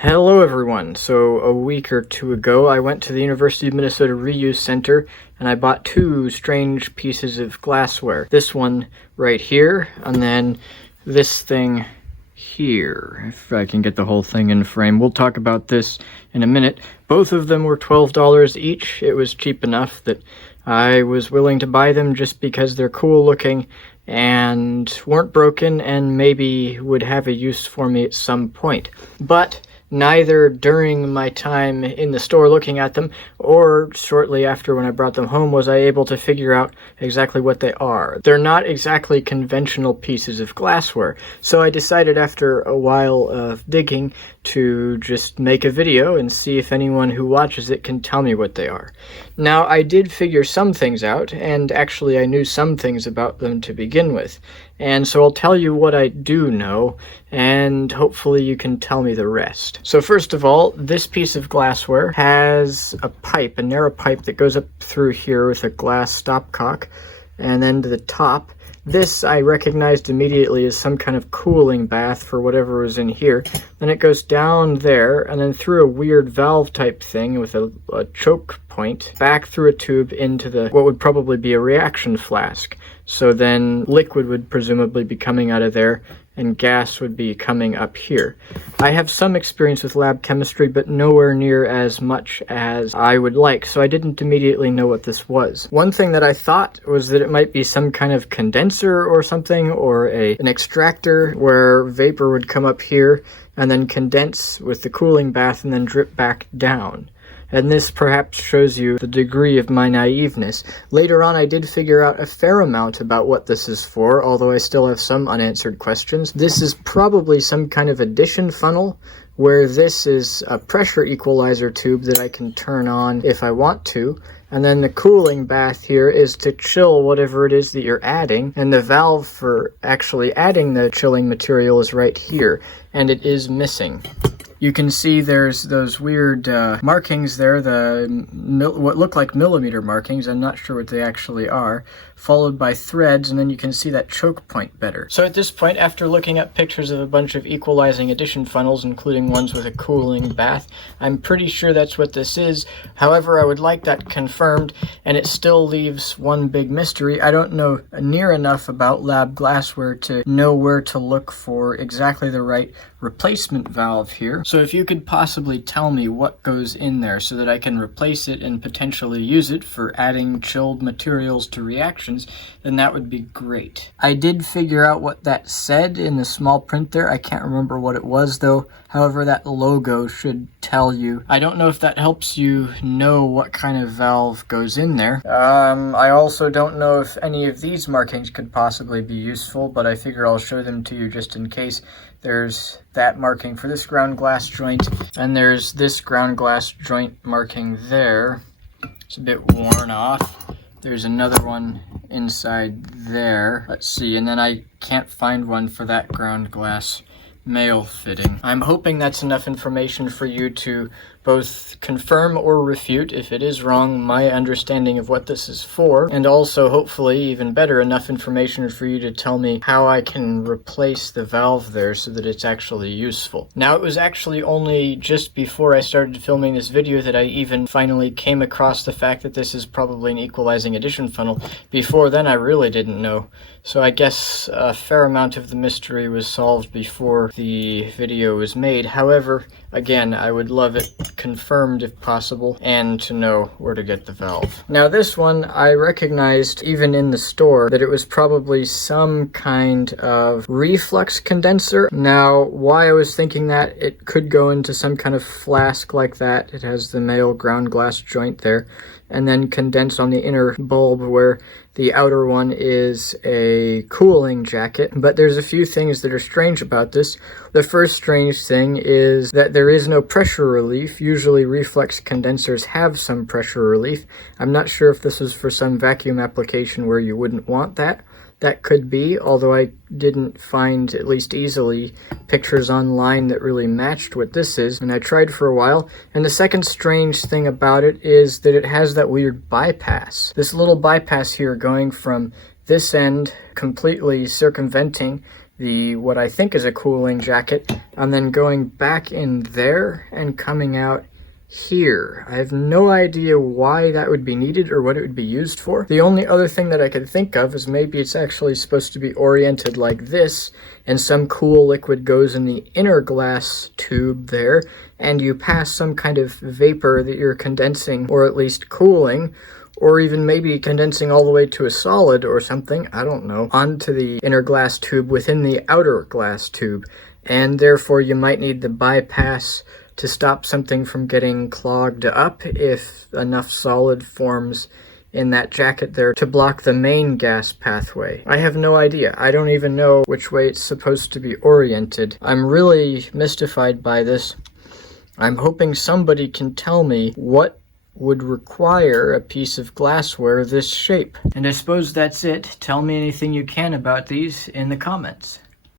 Hello everyone. So a week or two ago I went to the University of Minnesota Reuse Center and I bought two strange pieces of glassware. This one right here and then this thing here, if I can get the whole thing in frame. We'll talk about this in a minute. Both of them were $12 each. It was cheap enough that I was willing to buy them just because they're cool looking and weren't broken and maybe would have a use for me at some point. But neither during my time in the store looking at them or shortly after when I brought them home was I able to figure out exactly what they are. They're not exactly conventional pieces of glassware, so I decided after a while of digging to just make a video and see if anyone who watches it can tell me what they are. Now, I did figure some things out, and actually I knew some things about them to begin with, and so I'll tell you what I do know, and hopefully you can tell me the rest. So first of all, this piece of glassware has a pipe, a narrow pipe that goes up through here with a glass stopcock, and then to the top. This I recognized immediately as some kind of cooling bath for whatever was in here. Then it goes down there and then through a weird valve type thing with a choke point back through a tube into what would probably be a reaction flask. So then liquid would presumably be coming out of there and gas would be coming up here. I have some experience with lab chemistry, but nowhere near as much as I would like, so I didn't immediately know what this was. One thing that I thought was that it might be some kind of condenser or something, or an extractor where vapor would come up here and then condense with the cooling bath and then drip back down. And this perhaps shows you the degree of my naiveness. Later on, I did figure out a fair amount about what this is for, although I still have some unanswered questions. This is probably some kind of addition funnel, where this is a pressure equalizer tube that I can turn on if I want to. And then the cooling bath here is to chill whatever it is that you're adding. And the valve for actually adding the chilling material is right here, and it is missing. You can see there's those weird markings there, what look like millimeter markings, I'm not sure what they actually are, followed by threads, and then you can see that choke point better. So at this point, after looking at pictures of a bunch of equalizing addition funnels, including ones with a cooling bath, I'm pretty sure that's what this is. However, I would like that confirmed, and it still leaves one big mystery. I don't know near enough about lab glassware to know where to look for exactly the right replacement valve here. So if you could possibly tell me what goes in there so that I can replace it and potentially use it for adding chilled materials to reactions, then that would be great. I did figure out what that said in the small print there. I can't remember what it was though. However, that logo should tell you. I don't know if that helps you know what kind of valve goes in there. I also don't know if any of these markings could possibly be useful, but I figure I'll show them to you just in case. There's that marking for this ground glass joint, and there's this ground glass joint marking there. It's a bit worn off. There's another one inside there. Let's see, and then I can't find one for that ground glass male fitting. I'm hoping that's enough information for you to both confirm or refute, if it is wrong, my understanding of what this is for, and also hopefully even better, enough information for you to tell me how I can replace the valve there so that it's actually useful. Now, it was actually only just before I started filming this video that I even finally came across the fact that this is probably an equalizing addition funnel. Before then, I really didn't know. So I guess a fair amount of the mystery was solved before the video was made. However, again, I would love it confirmed if possible, and to know where to get the valve. Now this one, I recognized even in the store that it was probably some kind of reflux condenser. Now, why I was thinking that, it could go into some kind of flask like that. It has the male ground glass joint there, and then condense on the inner bulb where the outer one is a cooling jacket. But there's a few things that are strange about this. The first strange thing is that there is no pressure relief. Usually reflex condensers have some pressure relief. I'm not sure if this is for some vacuum application where you wouldn't want that. That could be, although I didn't find, at least easily, pictures online that really matched what this is, and I tried for a while. And the second strange thing about it is that it has that weird bypass. This little bypass here going from this end, completely circumventing what I think is a cooling jacket, and then going back in there and coming out here. I have no idea why that would be needed or what it would be used for. The only other thing that I could think of is maybe it's actually supposed to be oriented like this, and some cool liquid goes in the inner glass tube there, and you pass some kind of vapor that you're condensing, or at least cooling, or even maybe condensing all the way to a solid or something, I don't know, onto the inner glass tube within the outer glass tube. And therefore you might need the bypass to stop something from getting clogged up if enough solid forms in that jacket there to block the main gas pathway. I have no idea. I don't even know which way it's supposed to be oriented. I'm really mystified by this. I'm hoping somebody can tell me what would require a piece of glassware this shape. And I suppose that's it. Tell me anything you can about these in the comments.